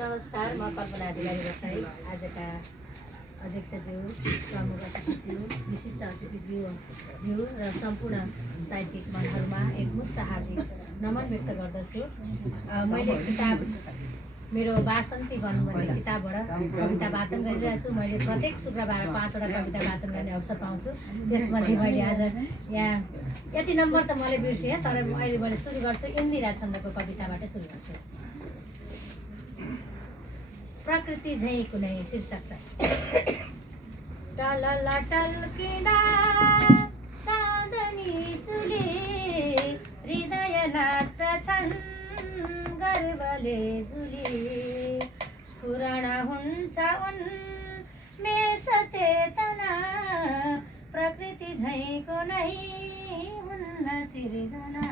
नमस्कार, म कल्पना अधिकारी बताई आजका अध्यक्षज्यू, प्रमुख अतिथिज्यू, विशिष्ट अतिथिज्यू र सम्पूर्ण साहित्यिक मनहरूमा एकमुष्ट हार्दिक नमन व्यक्त गर्दछु। मैले किताब मेरो वासन्ती वन भन्ने किताबबाट कविता वाचन गरिरहेको छु। मैले प्रत्येक शुक्रबार 5वटा कविता वाचन गर्ने अवसर पाउँछु। त्यसमध्ये मैले आज यहाँ यति नम्बर त मैले बिर्सेँ, तर अहिले मैले सुरु गर्छु इन्दिरा छन्दको कविताबाट सुरु गर्छु। प्रकृति झैं कुनै शीर्षक टलला टल्किँदा चाँदनी चुली हृदय नाच्दछन् गर्वले झुली स्फुरण हुन्छ उन्मेष चेतना प्रकृति झैं कुनै हुन्न सिर्जना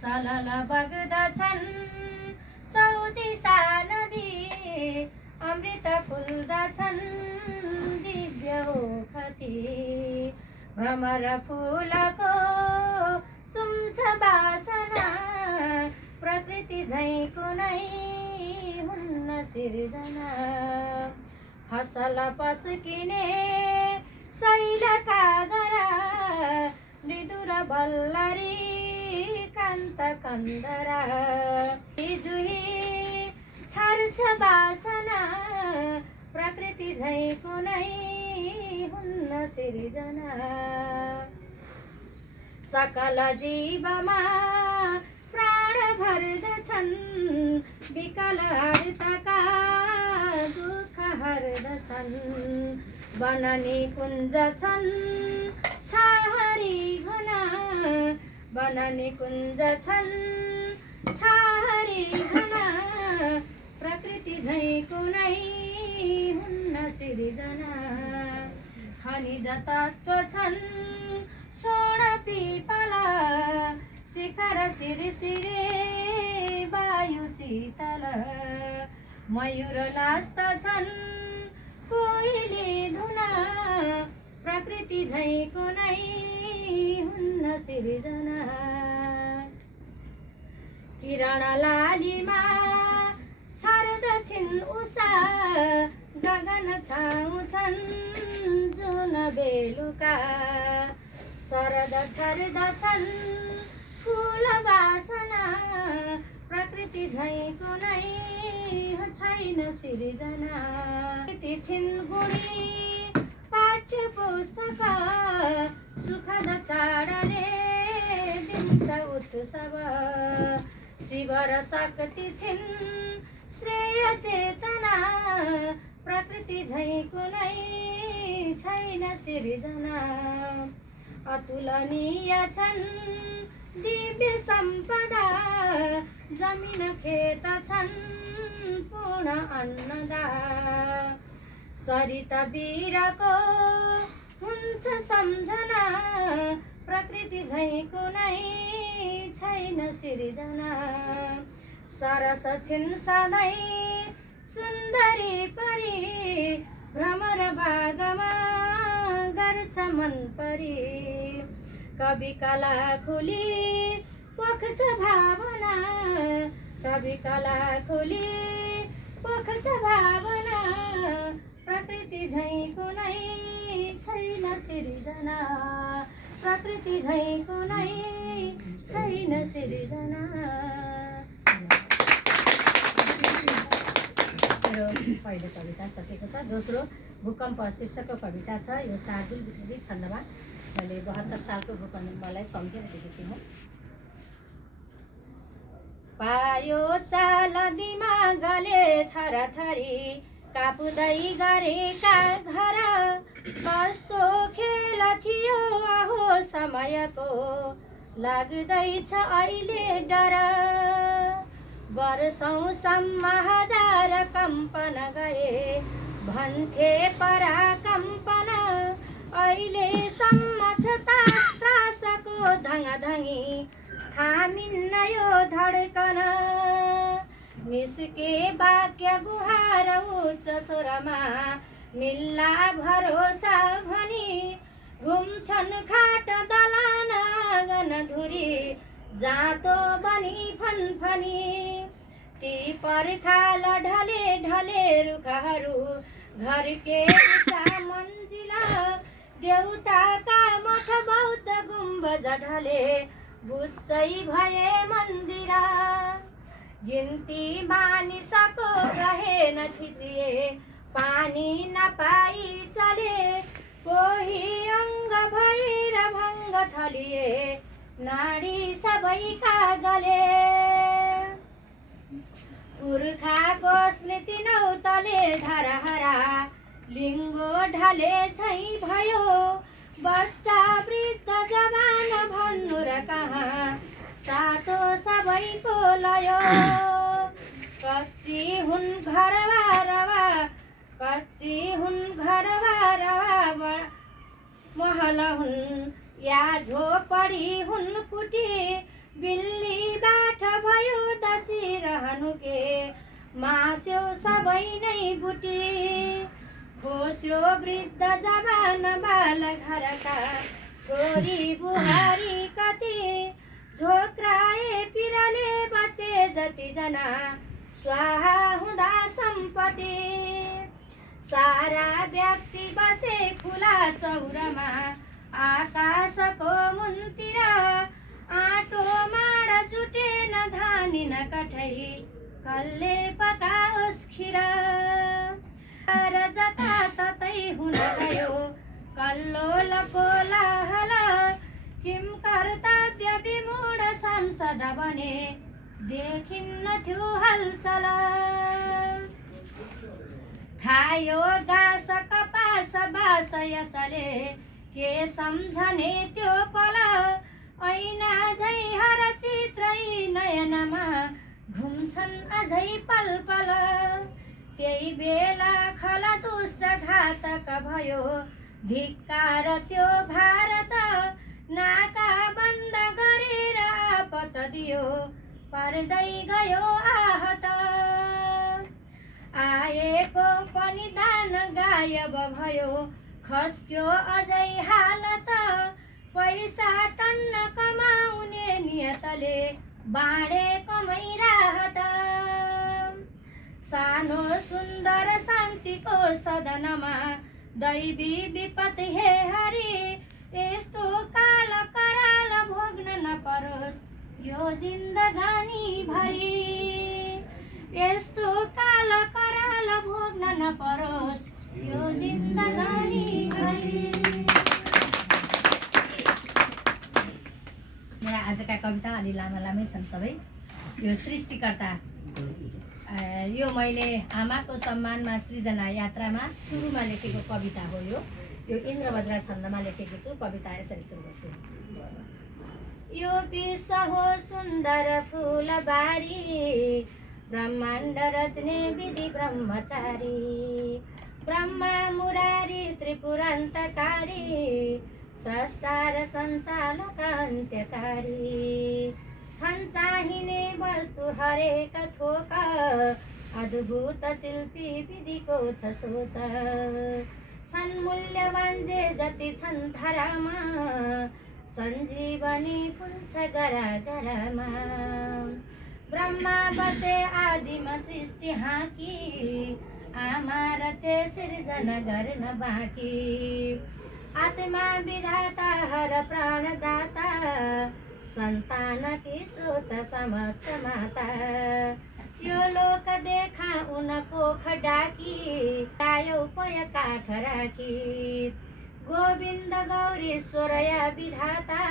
सलल बग्दछन् चौदिशा नदी अमृत फुल्दछन् दिव्य ओखती भ्रमर फुलको चुम्छ बासना प्रकृति झैं कुनै हुन्न सिर्जना फसल पस्किने शैलका गरा मृदु र बल्लरी कान्त कन्दरा जुही छर्छ बासना प्रकृति झैं कुनै हुन्न सिर्जना सकल जीवमा प्राण भर्दछन् विकल हर्तका दुःख हर्दछन् बननी कुञ्ज छन् छाहरी घना बननी कुञ्ज छन् छाहरी घना प्रकृति झैं कुनै हुन्न सिर्जना खनिज तत्त्व छन् स्वर्ण पिपला शिखर सिरसिरे वायु शीतल मयूर नाच्दछन् कोइली धुना प्रकृति झैं कुनै हुन्न सिर्जना किरण लालीमा छर्दछिन् उषा गगन छाउँछन् जुन बेलुका शरद छर्दछन् फूल वासना प्रकृति झैं कुनै छैन सिर्जना छिन् गुणी पाठ्य पुस्तक सुखद चाडले दिन्छ उत्सव शिव र शक्ति छिन् श्रेय चेतना प्रकृति झैं कुनै छैन सिर्जना अतुलनीय छन् दिव्य सम्पदा जमिन खेत छन् पूर्ण अन्नदा चरित वीरको हुन्छ सम्झना प्रकृति झैं कुनै छैन सिर्जना सरस छिन् सधैँ सुन्दरी परी भ्रमर बागमा गर्छ मन परी कवि कला खुली पोख्छ भावना कवि कला खुली पोख्छ भावना प्रकृति झैं कुनै छैन सिर्जना प्रकृति झैं कुनै छैन सिर्जना। मेरो पहिलो कविता सकेको छ। दोस्रो भूकम्प शीर्षकको कविता छ। यो शार्दुल विपरीत छन्दमा मैले 72 सालको भूकम्पलाई सम्झेर लेखेकी हुँ। पायो चाल दिमागले थरथरी कापुदै गरेका घर कस्तो खेल थियो आहो समयको लाग्दैछ अहिले डर वर्षौंसम्म हजार कम्पन गए भन्थे पराकम्पन अहिलेसम्म छ त्रासको धङधङी थामिन्न यो धड्कन निस्के वाक्य गुहार उच्च स्वरमा मिल्ला भरोसा भनी घुम्छन् खाट दलान आँगन धुरी जातो बनी फनफनी ती पर्खाल ढले ढले रुखहरू घरके उषा मन्जिला देउताका मठ बौद्ध गुम्बज ढले बुच्चै भए मन्दिरा गिन्ती मानिसको रहेन थिचिए पानी नपाई चले कोही अङ्ग भएर भङ्ग थलिए नाडी सबैका गले पुर्खाको स्मृति नौतले धरहरा लिङ्गो ढले झै भयो बच्चा वृद्ध जवान भन्नु र कहाँ सातो सबैको लयो कच्ची हुन् घरवा कच्ची हुन् घरवा महल हुन् या झोपडी हुन् कुटी बिल्लीबाट भयो दसी रहनु के मास्यो सबै नै बुटी खोस्यो वृद्ध जवान बाल घरका छोरी बुहारी कति झोक्राए पिरले बचे जतिजना स्वाहा हुँदा सम्पत्ति सारा व्यक्ति बसे खुला चौरमा आकाशको मुन्तिर आँटो माड जुटेन धानिन कठै कल्ले पकाओस् खिरा र जता ततै हुन गयो कल्लोल कोलाहल किम कर्तव्य विमूढ संसद बने देखिन्न थियो हलचल खायो घाँस कपास बास यसले के सम्झने त्यो पल ऐना झै हर चित्रै नयनमा घुम्छन् अझै पल पल त्यही बेला खला दुष्ट घातक भयो धिक्कार त्यो भारत नाका बन्द गरेर आपत दियो पर्दै गयो आहत आएको पनि दान गायब भयो खस्क्यो अझै हालत पैसा टन्न कमाउने नियतले बाँडे कमै राहत सानो सुन्दर शान्तिको सदनमा दैवी विपत हे हरि यस्तो काल कराल भोग्न नपरोस् यो जिन्दगानी भरि यस्तो काल कराल भोग्न नपरोस् यो जिन्दगानी भरि। मेरा आजका कविता अलि लामै छन् सबै। यो सृष्टिकर्ता यो मैले आमाको सम्मानमा सृजना यात्रामा सुरुमा लेखेको कविता हो। यो इन्द्रवज्र छन्दमा लेखेको छु। कविता यसरी सुरु गर्छु। यो विश्व हो सुन्दर फुलबारी ब्रह्माण्ड रचने विधि ब्रह्मचारी ब्रह्मा मुरारी त्रिपुरान्तकारी स्रष्टा र सञ्चालक अन्त्यकारी छन् चाहिने वस्तु हरेक थोक अद्भुत शिल्पी विधिको छ सोच छन् मूल्यवान जे जति छन् धरामा सञ्जीवनी फुल्छ गरा गरामा ब्रह्मा बसे आदिम सृष्टि हाँकी आमा रचे सृजना गर्न बाँकी आत्मा विधाता हर प्राणदाता सन्तानकी स्रोत समस्त माता यो लोक देखा उनको खडाकी आयो पय काख राखी गोविन्द गौरीश्वर या विधाता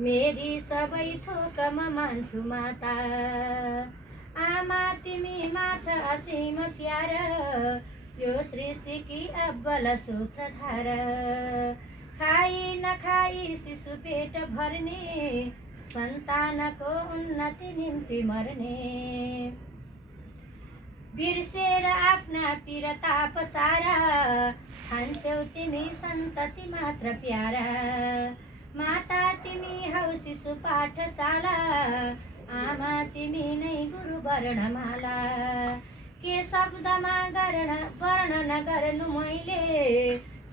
मेरी सबै थोक म मान्छु माता आमा तिमी माछ असीम प्यार यो सृष्टिकी अब्बल सूत्रधार खाई नखाई शिशु पेट भर्ने सन्तानको उन्नति निम्ति मर्ने बिर्सेर आफ्ना पिरताप सारा खान्छौ तिमी सन्तति मात्र प्यारा माता तिमी हौ शिशु पाठशाला आमा तिमी नै गुरु वर्णमाला के शब्दमा वर्णन गर्नु मैले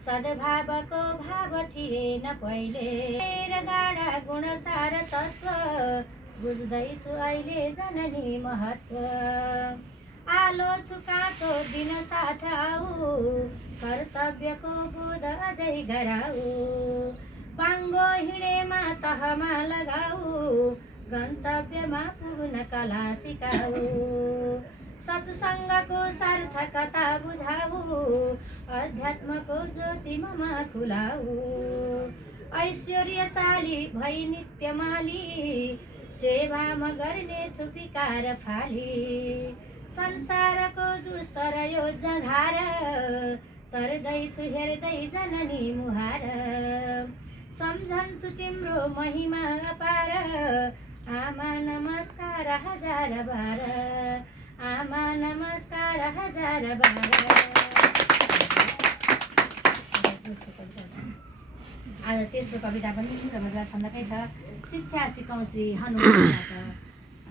सद्भावको भाव थिएन पहिले गाढा गुणसार तत्त्व बुझ्दैछु अहिले जननी महत्व। आलो छु काँचो दिन साथ आऊ, कर्तव्यको बोध अझै गराऊ। बाङ्गो हिँडेमा तहमा लगाऊ, गन्तव्यमा पुग्न कला सिकाऊ। सत्सङ्गको सार्थकता बुझाऊ, अध्यात्मको ज्योति ममा खुलाऊ। ऐश्वर्यशाली भई नित्यमाली, सेवामा गर्नेछु पिकार फाली। संसारको दुस्तर यो जघार, तर्दैछु हेर्दै जननी मुहार। सम्झन्छु तिम्रो महिमा अपार, आमा नमस्कार हजार बार। आमा नमस्कार हजार बार। आज तेस्रो कविता पनि रमजा छन्दकै छ। शिक्षा सिकाउँ श्री हनुमानबाट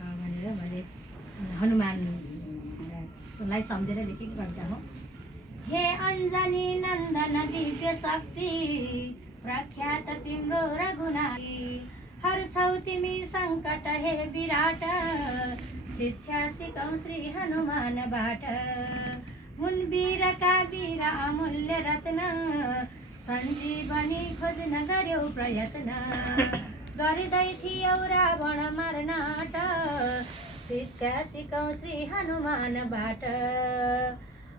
भनेर मैले हनुमानलाई सम्झेर लेखेको कविता हो। हे अञ्जनी नन्दन दिव्य शक्ति, प्रख्यात तिम्रो रघुनाथी। हर्छौ तिमी सङ्कट हे विराट, शिक्षा सिकाउँ श्री हनुमानबाट। हुन् वीरका वीर अमूल्य रत्न, सञ्जीवनी खोज्न गर्यौ प्रयत्न। गर्दै थियौ रावण मार्नाट, शिक्षा सिकाउँ श्री हनुमानबाट।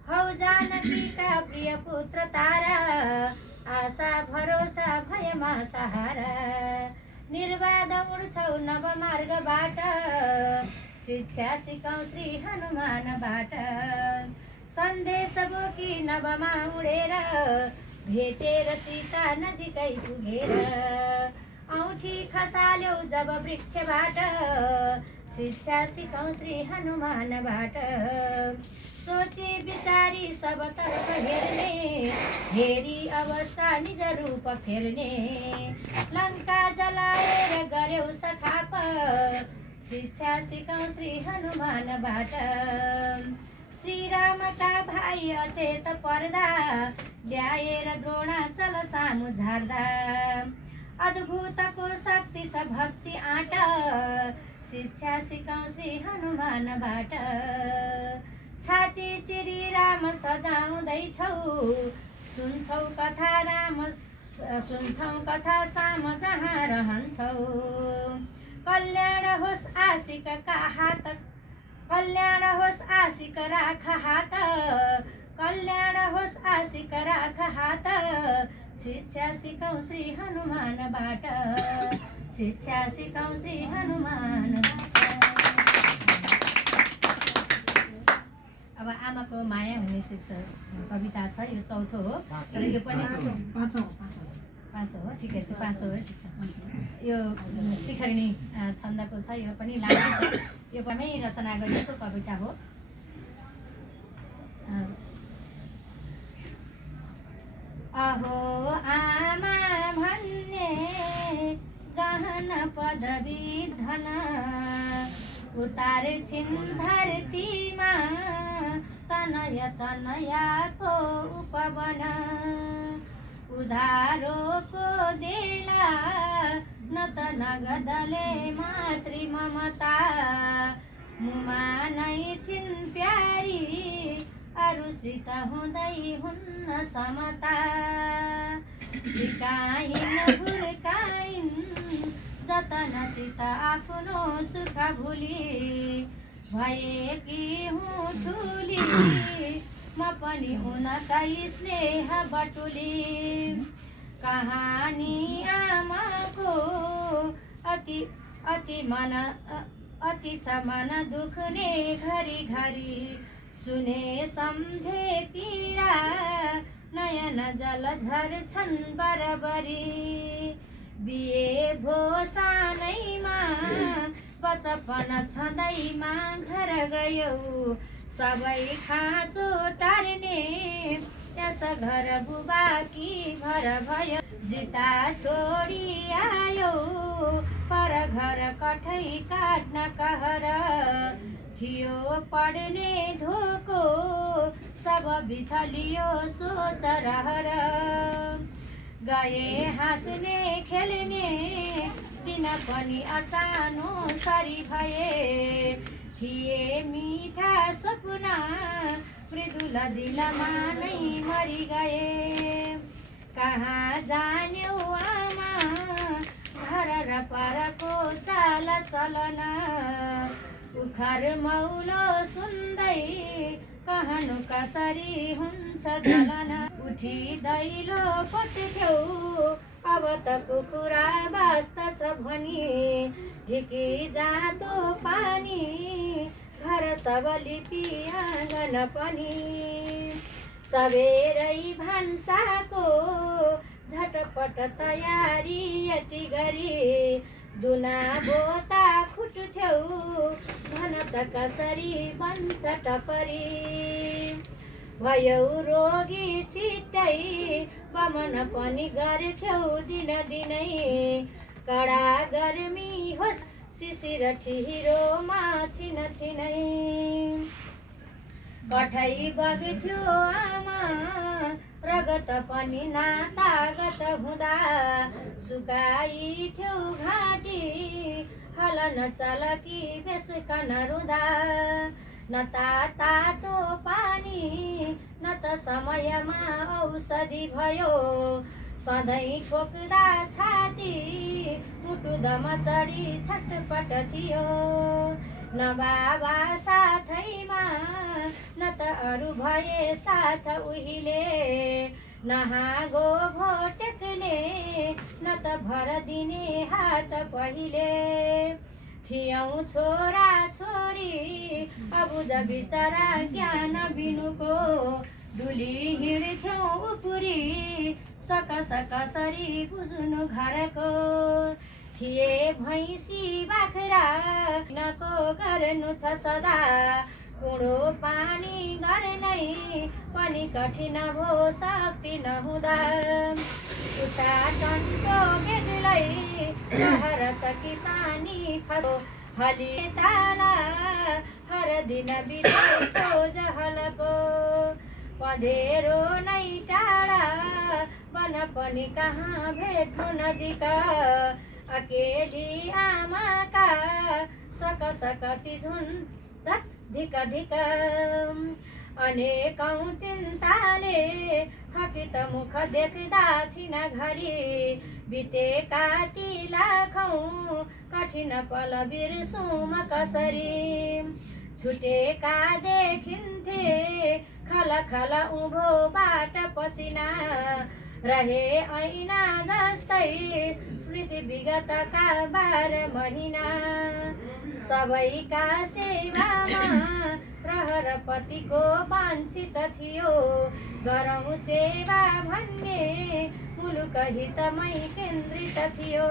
हौ जानकीका प्रिय पुत्र तारा, आशा भरोसा भयमा सहारा। निर्बाध उड्छौ नव मार्गबाट, शिक्षा सिकाउँ श्री हनुमानबाट। सन्देश बोकी नभमा उडेर, भेटेर सीता नजिकै पुगेर। औँठी खसाल्यौ जब वृक्षबाट, शिक्षा सिकाउँ श्री हनुमानबाट। सोची विचारी सबतर्फ हेर्ने, हेरी अवस्था निज रूप फेर्ने। लङ्का जलाएर गर्यौ सखाप, शिक्षा सिकाउँ श्री हनुमानबाट। श्रीरामका भाइ अचेत पर्दा, ल्याएर द्रोणाचल सामु झार्दा। अद्भुतको शक्ति छ भक्ति आँट, शिक्षा सिकाउँ श्री हनुमानबाट। छाती चिरी राम सजाउँदैछौ, सुन्छौ कथा राम सुन्छौ कथा साम जहाँ रहन्छौ। कल्याण होस् आशिकका हात, कल्याण होस् आशिक राख हात। कल्याण होस् आशिक राख हात, शिक्षा सिकाउँ श्री हनुमानबाट। शिक्षा सिकाउँ श्री हनुमानबाट। अब आमाको माया भन्ने शीर्षक कविता छ। यो चौथो हो, तर यो पनि पाँचौँ हो। ठिकै छ, पाँचौँ हो, ठिक छ। यो शिखरिणी छन्दको छ। यो पनि लामो छ। यो पनि रचना गरिएको कविता हो। अहो आमा भन्ने गहन पदवी धन, उतार्छिन् धरतीमा तनय तनयाको उपवन। उधारोको देला न त नगदले मातृ ममता। मुमा नै छिन् प्यारी, अरुसित हुँदै हुन्न समता। सिकाइन् हुर्काइन् जतनसित आफ्नो सुख भुली। भएकी हुँ ठुली, म पनि उनकै स्नेह बटुली। कहानी आमाको अति छ मन दुख्ने घरी घरी। सुने सम्झे पीडा, नयन जल झर्छन् बरबरी। बिहे भो सानैमा, बचपन छँदैमा घर गयौ। सबै खाँचो टार्ने, त्यस घर बुबाकी भर भयो। जिता छोडी आयो, पर घर कठै काट्न कहर। थियो पढ्ने धोको, सब बिथलियो सोच रहर। गए हाँस्ने खेल्ने दिन पनि अचानो सरी भए थिए मिठा सपना मृदुल दिलमा नै मरि गए कहाँ जान्यौ आमा घर र परको चाल चलन उखर मौलो सुन्दै कहनु कसरी हुन्छ झलन उठी दैलो पट्थ्यौ अब त कुखुरा बास्तछ भनी ढिकी जाँदो पानी घर सब लिपि आँगन पनि सबेरै भान्साको झटपट तयारी यति गरी दुना बोता खुट्थ्यौ भन त कसरी बन्छ टपरी भयौ रोगी छिट्टै बमन पनि गर्छौ दिनै कडा गर्मी होस् शिशिर ठिहिरोमा छिनै कठै बग्थ्यो आमा रगत पनि नातागत हुँदा सुकाइथ्यौ घाँटी हलन चलकी बेसकन रुँदा न तातो पानी न त समयमा औषधि भयो सधैँ ठोक्दा छाती मुटुदमा चढी छटपट थियो न बाबा साथैमा न त अरू भए साथ उहिले न हाँगो भोटेक्ने न त भर दिने हात पहिले थियौँ छोरा छोरी अबुझ बिचरा ज्ञान बिनुको डुली हिँड्थ्यौँ उपुरी कसरी बुझ्नु घरको थिए भैँसी बाख्रा नको गर्नु छ सदा कुँडो पानी गर्नै पनि कठिन भो शक्ति नहुँदा उता टन्टो बेग्लै रहर छ किसानी फसो हली ताला हर दिन बितेको जहलको पँधेरो नै टाढा बन पनि कहाँ भेट्नु नजिक अकेली आमाका सकती झुन् धिक अनेकौं चिन्ताले थकित मुख देख्दा छिन घरी बितेका ती लाखौं कठिन पल बिर्सुम कसरी छुटेका देखिन्थे खल उँभोबाट पसिना रहे ऐना जस्तै स्मृति विगतका 12 महिना सबैका सेवामा प्रहरपतिको वाञ्छित थियो गरौँ सेवा भन्ने मुलुक हितमै केन्द्रित थियो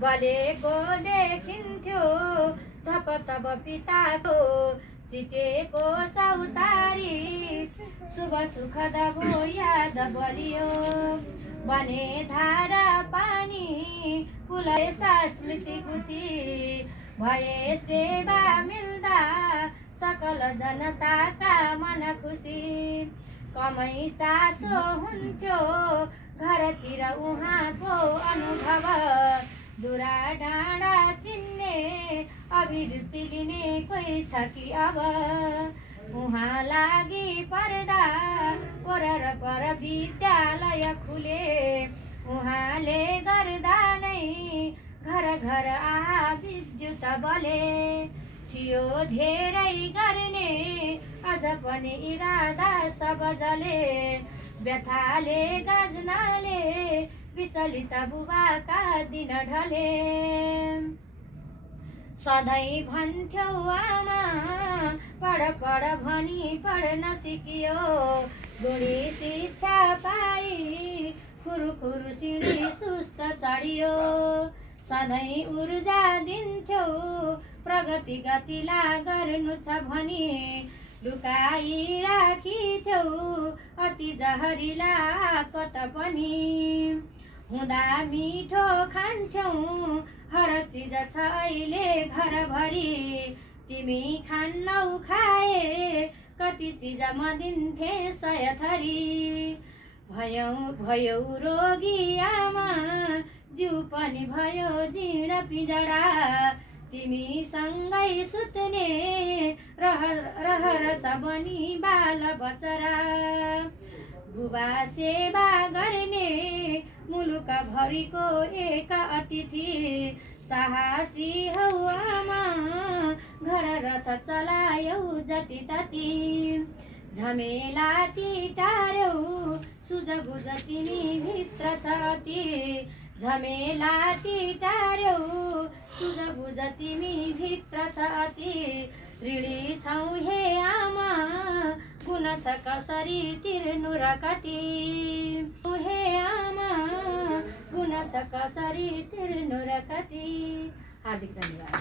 बलेको देखिन्थ्यो थप पिताको चिटेको चौतारी शुभ सुखद भो याद बलियो बने धारा पानी पुलै स्मृति गुती भए सेवा मिल्दा सकल जनताका मन खुसी कमै चासो हुन्थ्यो घरतिर उहाँको अनुभव दुरा डाँडा चिन्ने अभिरुचि लिने कोही छ कि अब उहाँ लागि पर्दा पर पर विद्यालय खुले उहाँले गर्दा नै घर आ विद्युत बले थियो धेरै गर्ने अझ पनि इरादा सब जले व्यथाले गजनाले विचलित बुबाका दिन ढले सधैँ भन्थ्यौ आमा पढ भनी पढ्न सिकियो गुणी शिक्षा पाई खुरु सिँढी सुस्त चढियो सधैँ ऊर्जा दिन्थ्यौ प्रगति गतिला गर्नु छ भनी लुकाई राखिथ्यौ अति जहरीला कत पनि हुँदा मिठो खान्थ्यौ हर चिज छ अहिले घरभरि तिमी खान्नौ खाए कति चिज म दिन्थे 100 थरी भयो रोगी आमा, जिउ पनि भयो जीर्ण पिजडा। तिमीसँगै सुत्ने रहर छ बनी बाल बचरा। बुबा सेवा गर्ने मुलुक भरिको एक अतिथि। साहसी हौ आमा, घर रथ चलायौ जति तति। झमेलाती टार्यौ सुझबुझ तिमी भित्र छ अति। झमेलाती टार्यौ सुझबुझ तिमी भित्र छ अति। ऋणी छौ हे आमा, गुण छ कसरी तिर्नु र कति। हे आमा, गुण छ कसरी तिर्नु र कति। हार्दिक धन्यवाद।